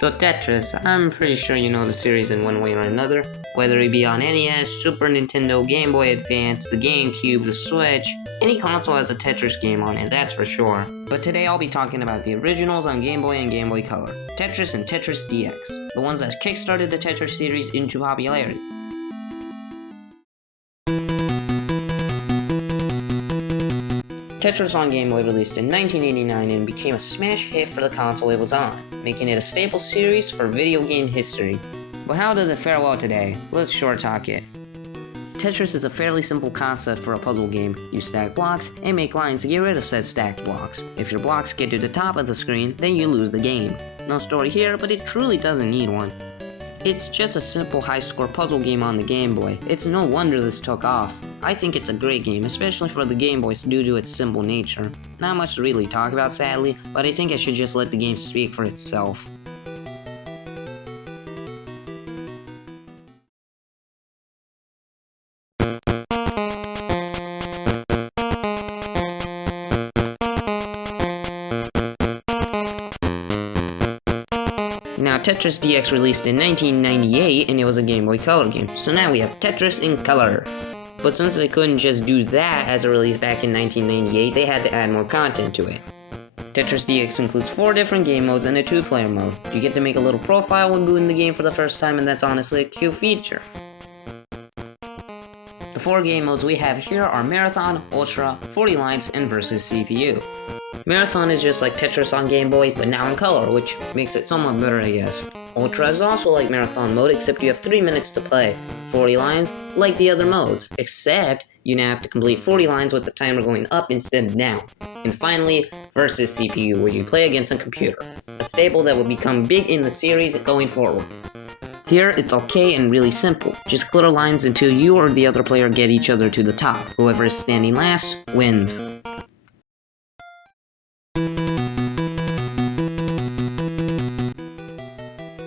So Tetris, I'm pretty sure you know the series in one way or another, whether it be on NES, Super Nintendo, Game Boy Advance, the GameCube, the Switch, any console has a Tetris game on it, that's for sure. But today I'll be talking about the originals on Game Boy and Game Boy Color, Tetris and Tetris DX, the ones that kickstarted the Tetris series into popularity. Tetris on Game Boy released in 1989 and became a smash hit for the console it was on, making it a staple series for video game history. But how does it fare well today? Let's short talk it. Tetris is a fairly simple concept for a puzzle game. You stack blocks and make lines to get rid of said stacked blocks. If your blocks get to the top of the screen, then you lose the game. No story here, but it truly doesn't need one. It's just a simple high-score puzzle game on the Game Boy. It's no wonder this took off. I think it's a great game, especially for the Game Boys due to its simple nature. Not much to really talk about sadly, but I think I should just let the game speak for itself. Now, Tetris DX released in 1998 and it was a Game Boy Color game, so now we have Tetris in color. But since they couldn't just do that as a release back in 1998, they had to add more content to it. Tetris DX includes 4 different game modes and a 2-player mode. You get to make a little profile when booting the game for the first time, and that's honestly a cute feature. The 4 game modes we have here are Marathon, Ultra, 40 lines, and Versus CPU. Marathon is just like Tetris on Game Boy, but now in color, which makes it somewhat better, I guess. Ultra is also like Marathon mode, except you have 3 minutes to play. 40 lines, like the other modes, except you now have to complete 40 lines with the timer going up instead of down. And finally, Versus CPU, where you play against a computer, a staple that will become big in the series going forward. Here, it's okay and really simple. Just glitter lines until you or the other player get each other to the top. Whoever is standing last, wins.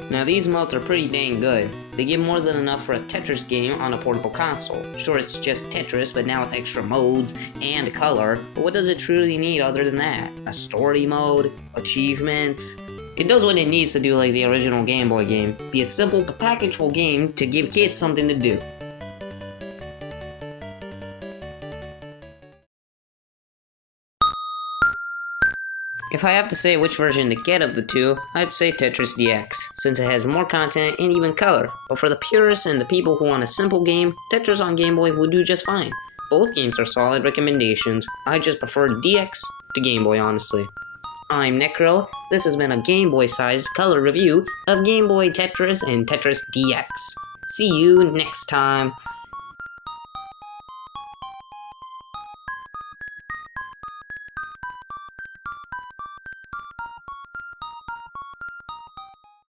Now these modes are pretty dang good. They give more than enough for a Tetris game on a portable console. Sure, it's just Tetris, but now with extra modes and color, but what does it truly need other than that? A story mode? Achievements? It does what it needs to do like the original Game Boy game. Be a simple but packageable game to give kids something to do. If I have to say which version to get of the two, I'd say Tetris DX, since it has more content and even color. But for the purists and the people who want a simple game, Tetris on Game Boy will do just fine. Both games are solid recommendations. I just prefer DX to Game Boy, honestly. I'm Necro. This has been a Game Boy-sized color review of Game Boy Tetris and Tetris DX. See you next time.